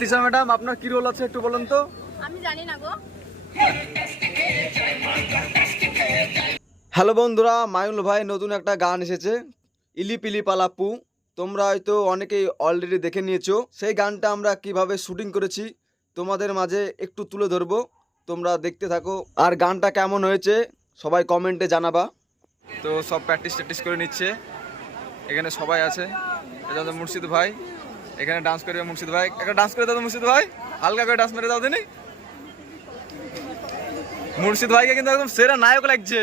Tisha madam, আপনার কি role আছে একটু বলুন তো। আমি জানি না গো। হ্যালো বন্ধুরা, মায়ুল ভাই নতুন একটা গান এসেছে, ইলি পিলি পালাপু। তোমরা হয়তো অনেকেই অলরেডি দেখে নিয়েছো। সেই গানটা আমরা কিভাবে শুটিং করেছি তোমাদের মাঝে একটু তুলে ধরবো, তোমরা দেখতে থাকো। আর গানটা কেমন হয়েছে সবাই কমেন্টে জানাবা। তো সব প্র্যাকটিস করে নিচ্ছে, এখানে সবাই আছে। এটা হচ্ছে মুর্শিদ ভাই, এখানে ডান্স করবে মুর্শিদ ভাই। একটা ডান্স করে দাও মুর্শিদ ভাই, হালকা করে ডান্স মেরে দাও দিনি। মুর্শিদ ভাইকে কিন্তু একদম সেরা নায়ক লাগছে।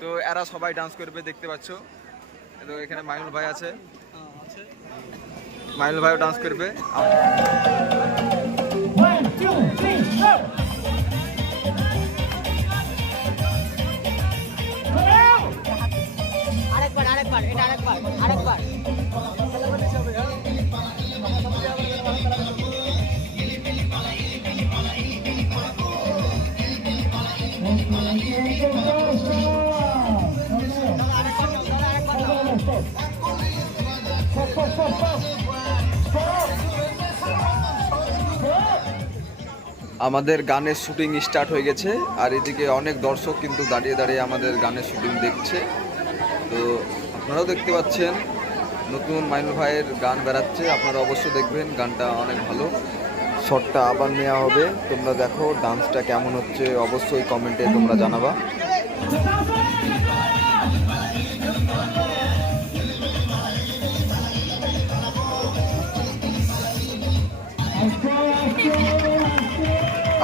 তো এরা সবাই ডান্স করবে, দেখতে পাচ্ছ। তো এখানে মাইনুল ভাই আছে, মাইনুল ভাইও ডান্স করবে। আমাদের গানের শুটিং স্টার্ট হয়ে গেছে, আর এদিকে অনেক দর্শক কিন্তু দাঁড়িয়ে দাঁড়িয়ে আমাদের গানের শুটিং দেখছে। তো আপনারাও দেখতে পাচ্ছেন নতুন মাইনুল ভাইয়ের গান বেরাচ্ছে, আপনারা অবশ্যই দেখবেন, গানটা অনেক ভালো। শটটা আবার নেওয়া হবে, তোমরা দেখো ডান্সটা কেমন হচ্ছে, অবশ্যই কমেন্টে তোমরা জানাবা।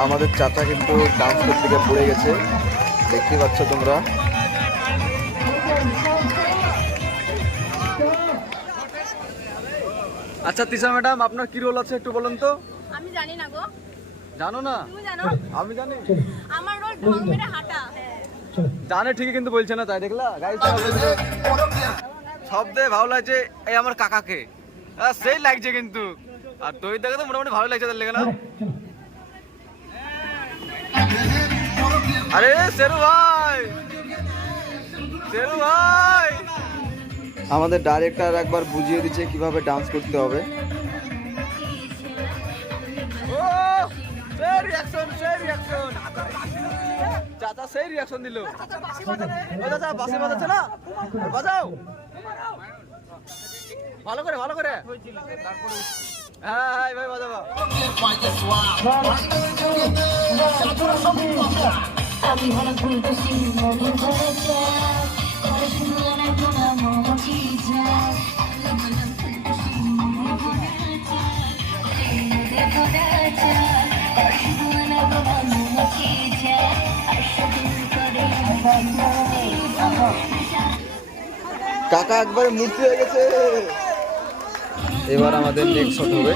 আমাদের চাচা কিন্তু ডান্স করতে গিয়ে পড়ে গেছে, দেখতে পাচ্ছ তোমরা। আচ্ছা তিশা ম্যাডাম, আপনার কি রোল আছে একটু বলুন তো। আমি জানি না গো। জানো না? তুমি জানো? আমি জানি। আমার রোল ঢং মেরে হাঁটা। জানে ঠিকই কিন্তু বলছে না, তাই দেখলা গাইস। সব দিয়ে ভালো লাগছে এই আমার কাকাকে, সেই লাগছে কিন্তু। আর তুই দেখে তো মোটামুটি ভালো লাগছে, তার লেগে না? আরে শেরু ভাই, শেরু ভাই আমাদের ডাইরেক্টর একবার বুঝিয়ে দিচ্ছে কিভাবে ডান্স করতে হবে। ও সেই রিঅ্যাকশন, সেই রিঅ্যাকশন, চাচা সেই রিঅ্যাকশন দিল। ও চাচা বাঁশি বাজাচ্ছে না, বাজাও ভালো করে, ভালো করে। হ্যাঁ হ্যাঁ ভাই বাজাবো। কাকা একবার মূর্তি হয়ে গেছে। এবার আমাদের নেক্সট শট হবে।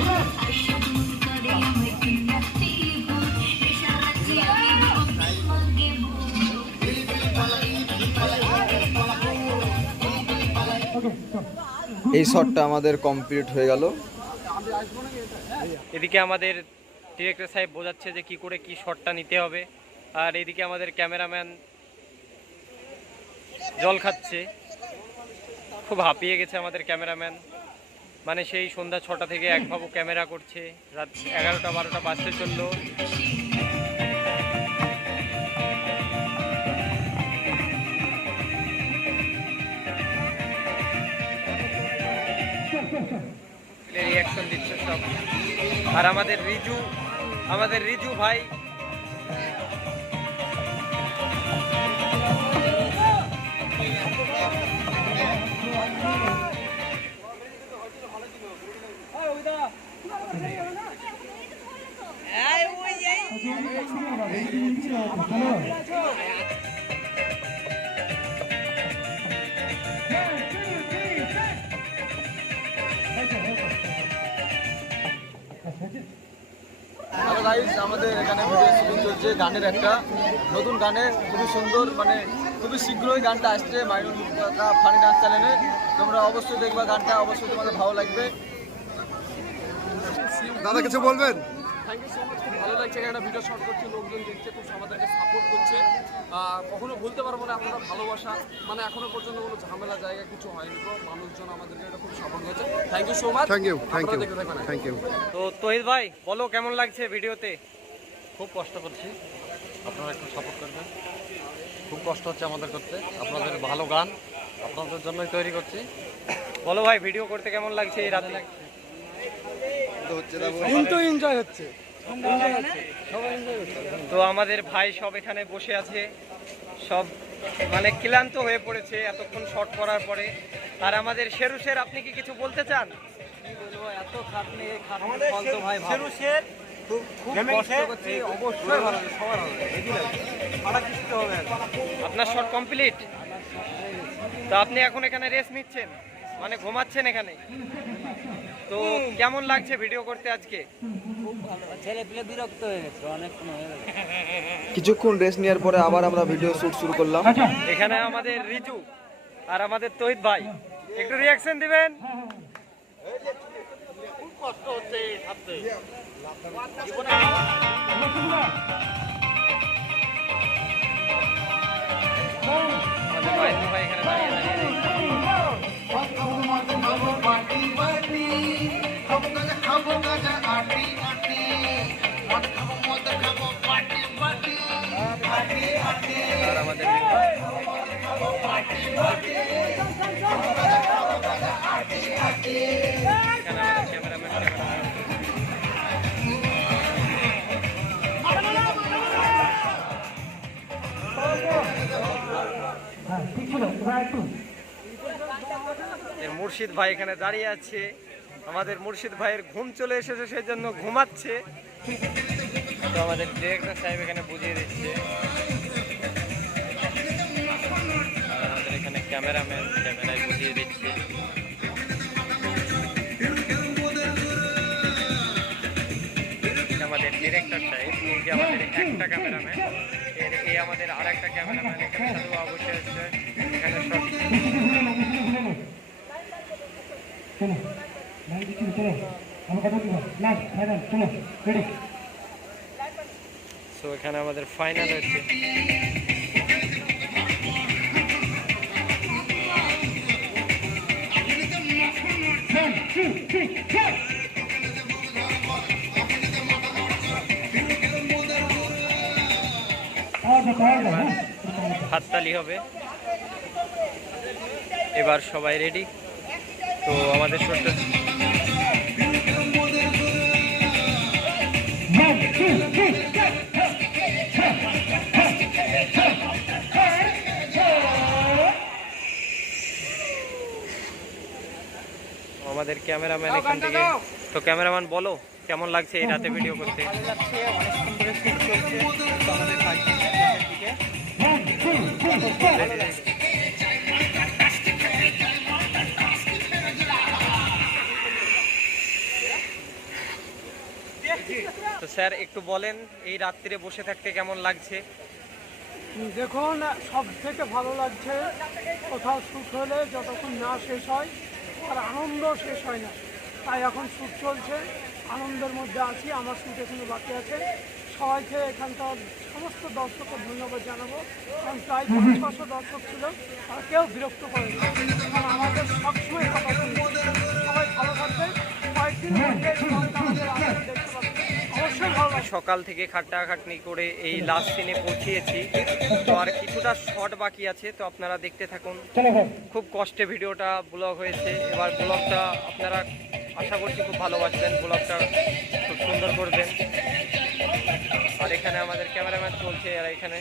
এই শটটা আমাদের কমপ্লিট হয়ে গেল। এদিকে আমাদের ডিরেক্টর সাহেব বোঝাচ্ছে যে কি করে কি শটটা নিতে হবে, আর এদিকে আমাদের ক্যামেরাম্যান জল খাচ্ছে, খুব হাঁপিয়ে গেছে আমাদের ক্যামেরাম্যান। মানে সেই সন্ধ্যা 6টা থেকে একভাবে ক্যামেরা করছে, রাত 11টা 12টা বাজতে চললো। রিঅ্যাকশন দিচ্ছে সব। আর আমাদের রিজু ভাই আমাদের এখানে ভিডিও শুটিং চলছে গানের, একটা নতুন গানের, খুবই সুন্দর, মানে খুবই শীঘ্রই গানটা আসছে মাইনুল ফানি ডান্স চ্যানেলে। তোমরা অবশ্যই দেখবা গানটা, অবশ্যই তোমাদের ভালো লাগবে। দাদা কিছু বলবেন? থ্যাংক ইউ সো মাচ, খুব ভালো লাগছে একটা ভিডিও শট করছে, লোকজন দেখছে, খুব আমাদেরকে সাপোর্ট করছে। কখনো ভুলতে পারবো না আপনারা ভালোবাসা, মানে এখনো পর্যন্ত কোনো ঝামেলা জায়গা কিছু হয়নি, তো মানুষজন আমাদেরকে এটা খুব সাপোর্ট করছে। Thank you so much, thank you thank you. তো তহিদ ভাই বলো কেমন লাগছে ভিডিওতে? খুব কষ্ট করছি, আপনারা একটু সাপোর্ট করবেন। খুব কষ্ট হচ্ছে আমাদের করতে, আপনাদের ভালো গান আপনাদের জন্যই তৈরি করছি। বলো ভাই ভিডিও করতে কেমন লাগছে এই রাতে? কিন্তু এনজয় হচ্ছে। তো আমাদের ভাই সব এখানে বসে আছে, সব মানে ক্লান্ত হয়ে পড়েছে এতক্ষণ শট করার পরে। আর আমাদের শেরুশের আপনি কি কিছু বলতে চান? আপনার শট কমপ্লিট, তো আপনি এখন এখানে রেস্ট নিচ্ছেন, মানে ঘুমাচ্ছেন এখানে। তো কেমন লাগছে ভিডিও করতে আজকে? কিছুক্ষণ রেস্ট নেওয়ার পরে আবার আমরা ভিডিও শুট শুরু করলাম। এখানে আমাদের রিজু আর আমাদের তহিদ ভাই, একটু রিয়াকশন দিবেন। আমাদের ভাই এখানে দাঁড়িয়ে দাঁড়িয়ে আর আমাদের এখানে আমাদের ক্যামেরাম্যান মুর্শিদ ভাই এখানে দাঁড়িয়ে আছে। আমাদের মুর্শিদ ভাইয়ের ঘুম চলে এসেছে, সেই জন্য ঘুমাচ্ছে। তো আমাদের ডিরেক্টর সাহেব এখানে বুঝিয়ে দিচ্ছে। আর আমাদের এখানে ক্যামেরাম্যান ক্যামেরায় বুঝিয়ে দিচ্ছে। আমাদের ডিরেক্টর সাহেব, এই যে আমাদের একটা ক্যামেরাম্যান, এই আমাদের আর একটা ক্যামেরাম্যান এখানে সাধু অবশ্যই আসছে এখানে সব। সো এখানে আমাদের ফাইনাল হচ্ছে। হাততালি হবে। এবার সবাই রেডি। তো আমাদের শটটা আমাদের ক্যামেরাম্যান এখান থেকে। তো ক্যামেরাম্যান বলো কেমন লাগছে এই রাতে ভিডিও করতে? তো স্যার একটু বলেন এই রাত্রিরে বসে থাকতে কেমন লাগছে? দেখুন, সব থেকে ভালো লাগছে কোথাও শ্যুট হলে যতক্ষণ না শেষ হয় আর আনন্দ শেষ হয় না, তাই এখন শ্যুট চলছে, আনন্দের মধ্যে আছি। আমার শ্যুট এখনো বাকি আছে। সবাইকে এখানকার সমস্ত দর্শককে ধন্যবাদ জানাবো, কারণ প্রায় 500 দর্শক ছিল, আর কেউ বিরক্ত করেনি। কারণ আমাদের সবসময় কথা শুনছে। সবাই ভালো থাকবে। কয়েকদিনের মধ্যে এই দলটা আমাদের আনন্দ দেখতে পাবে, অবশ্যই ভালো লাগবে। সকাল থেকে খাটাখাটনি করে এই লাস্ট সিনে পৌঁছিয়েছি। তো আর কিছুটা শর্ট বাকি আছে, তো আপনারা দেখতে থাকুন। খুব কষ্টে ভিডিওটা ব্লগ হয়েছে। এবার ব্লগটা আপনারা আশা করছি খুব ভালোবাসবেন, ব্লগটা খুব সুন্দর করবেন। আর এখানে আমাদের ক্যামেরাম্যান চলছে, আর এখানে